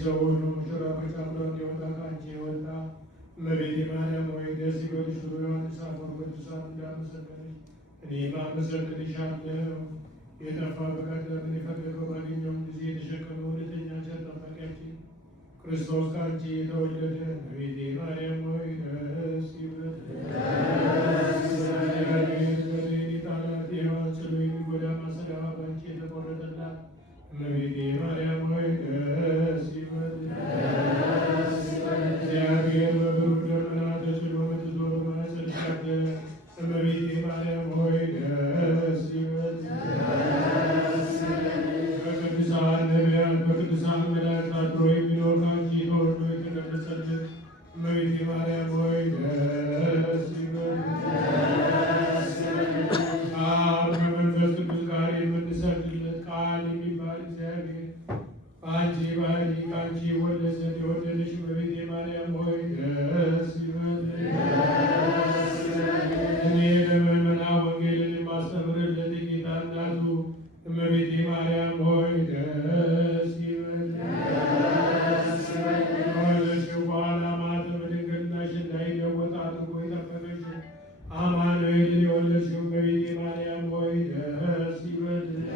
ሰው ሁሉ ሙሽራ ከጫጉላ እንዲወጣ ከአንቺ የወጣ እመቤቴ ማርያም ሆይ ደስ ይበልሽ ብሎ ዮሐንስ አፈወርቅ ቅዱሳን እንዳመሰገነሽ እኔም አመሰግንሻለሁ። የጠፋ በቀደምን የፈለገው ባገኘውም ጊዜ የተሸከመ እውነተኛ ቸር ጠባቂያችን ክርስቶስ ከአንቺ የተወለደ እመቤቴ ማርያም ሆይ ደስ ይበልሽ። ሔዋን ስሉ የሚጎዳ ማሰሪያዋ በአንቺ የተቆረጠላት እመቤቴ ማርያም ሆይ ደስ ይበልሽ። እግዚአብሔር በብሩህ ደመና ተጭኖ መጥቶ በማኅፀንሽ አደረ። እመቤቴ ማርያም ሆይ ደስ ይበልሽ። በቅዱሳን ነቢያት በቅዱሳን መላእክት አድሮ የሚኖር ከአንቺ ተወልዶ የተገለጸልን እመቤቴ ማርያም ሆይ ደስ ይበልሽ። አብ ከመንፈስ ቅዱስ ጋር የምንሰግድለት ቃል የሚባል እግዚአብሔር በአንቺ ባህሪ ከአንቺ ይወለድ ዘንድ የወደደሽ እመቤቴ ማርያም ሆይ ደስ ይበልሽ። እኔ ለምእመናን ወንጌልን የማስተምርለት የጌታ እናቱ እመቤቴ ማርያም ሆይ ደስ ይበልሽ። ከወለድሽው በኋላ ማኅተመ ድንግልናሽ እንዳይለወጥ አድርጎ የጠበቀሽ አማኑኤልን የወለድሽው እመቤቴ ማርያም ሆይ ደስ ይበልሽ።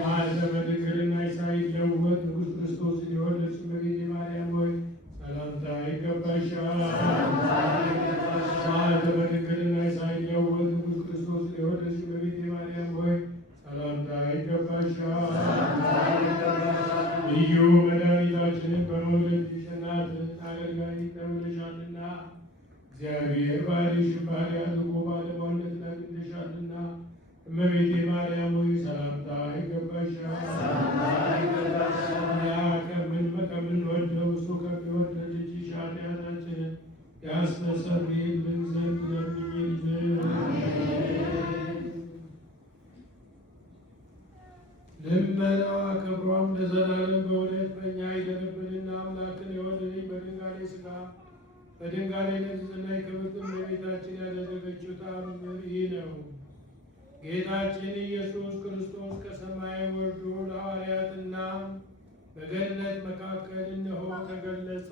ማኅተመ ድንግልናሽ ሳይለወጥ ንጉሥ ክርስቶስን የወለድሽ እመቤቴ ማርያም ሆይ ሰላምታ ይገባሻል። ማኅተመ ድንግልናሽ ሳይለወጥ ንጉሥ ክርስቶስን የወለድሽ እመቤቴ ማርያም ሆይ ሰላምታ ይገባሻል። ልዩ መድኃኒታችንን በመውለድሽ እናት አገልጋይ ተብለሻልና እግዚአብሔር ባሕርይሽን ባሕርይ አድርጎ ባለሟልነትን አግኝተሻልና እመቤቴ ማርያም ሆይ ሰላምታ ይገባሻል። እኛ ከምንወደው እሱ ከሚወደድ ልጅሽ ኃጢአታችንን ያስተሰርይልን ዘንድ ለምኝልን። ልመናዋ ክብሯም ለዘላለም በእውነት በእኛ ይደርብንና አምላክን የወለደች በድንጋሌ ሥጋ በድንጋሌ ንጽሕና የክብርት እመቤታችን ያደረገችው ተአምር ይህ ነው። ጌታችን ኢየሱስ ክርስቶስ ከሰማይ ወርዶ ለሐዋርያትና በገነት መካከል እነሆ ተገለጸ።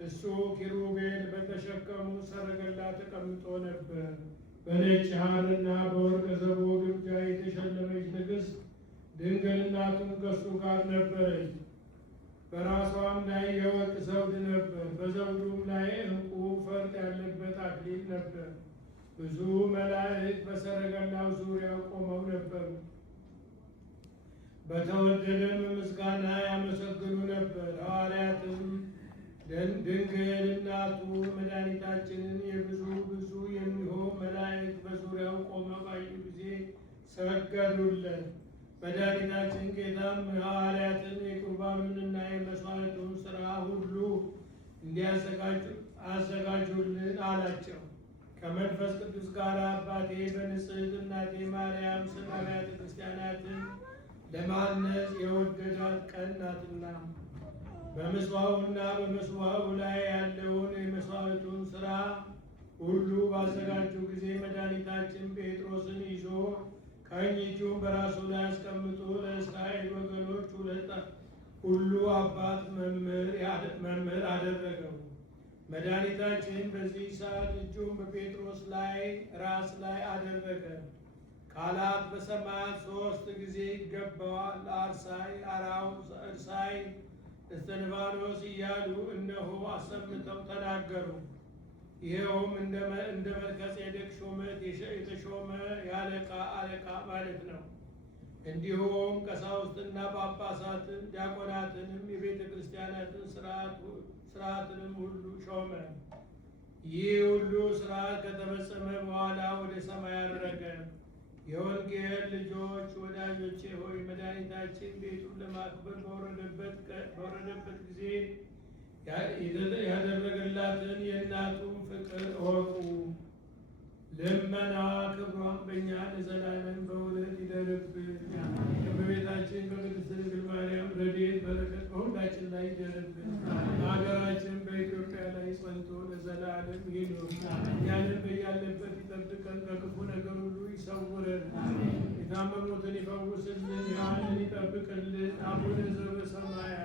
እሱ ኪሩቤል በተሸከሙ ሰረገላ ተቀምጦ ነበር። በነጭ ሐርና በወርቀ ዘቦ ግምጃ የተሸለመች ንግሥት ድንግል እናቱም ከእሱ ጋር ነበረች። በራሷም ላይ የወርቅ ዘውድ ነበር። በዘውዱም ላይ ዕንቁ ፈርጥ ያለበት አክሊል ነበር። ብዙ መላእክት በሰረገላው ዙሪያ ቆመው ነበሩ። በተወደደም ምስጋና ያመሰግኑ ነበር። ሐዋርያትም ድንግል እናቱ መድኃኒታችንን የብዙ የሚሆን መላእክት በዙሪያው ቆመው ባዩ ጊዜ ሰገዱለት። መድኃኒታችን ጌታም ሐዋርያትን የቁርባኑንና የመሥዋዕቱን ሥራ ሁሉ አዘጋጁልን አላቸው። ከመንፈስ ቅዱስ ጋር አባቴ በንጽሕት እናቴ ማርያም ስለ አብያተ ክርስቲያናትን ለማነጽ የወደዳት ቀን ናትና በምስዋዕውና በመስዋዕው ላይ ያለውን የመሥዋዕቱን ሥራ ሁሉ ባዘጋጁ ጊዜ መድኃኒታችን ጴጥሮስን ይዞ ቀኝ እጁን በራሱ ላይ አስቀምጦ ለእስራኤል ወገኖች ሁሉ አባት መምህር አደረገው። መድኃኒታችን በዚህ ሰዓት እጁን በጴጥሮስ ላይ ራስ ላይ አደረገ። ቃላት በሰማያት 3 ጊዜ ይገባዋል፣ አርሳይ፣ አራው፣ እርሳይ፣ እስትንፋኖስ እያሉ እነሆ አሰምተው ተናገሩ። ይኸውም እንደ መልከጼዴቅ ሹመት የተሾመ የአለቃ አለቃ ማለት ነው። እንዲሁም ቀሳውስትና ጳጳሳትን ዲያቆናትንም የቤተ ክርስቲያናትን ስርዓትንም ሁሉ ሾመ። ይህ ሁሉ ስርዓት ከተፈጸመ በኋላ ወደ ሰማይ አረገ። የወንጌል ልጆች ወዳጆቼ ሆይ መድኃኒታችን ቤቱን ለማክበር በወረደበት ጊዜ ያደረገላትን የእናቱን ፍቅር እወቁ። ልመና ክብሯን በእኛ ለዘላለም በእውነት ይደርብን። ከእመቤታችን ከቅድስት ድንግል ማርያም ረድኤት በረከት በሁላችን ላይ ይደርብን። በሀገራችን በኢትዮጵያ ላይ ጸንቶ ለዘላለም ይኑር። እኛንም በያለበት ይጠብቀን፣ ከክፉ ነገር ሁሉ ይሰውረን። የታመሙትን ይፈውስልን። ይጠብቅልን። አቡነ ዘበሰማያት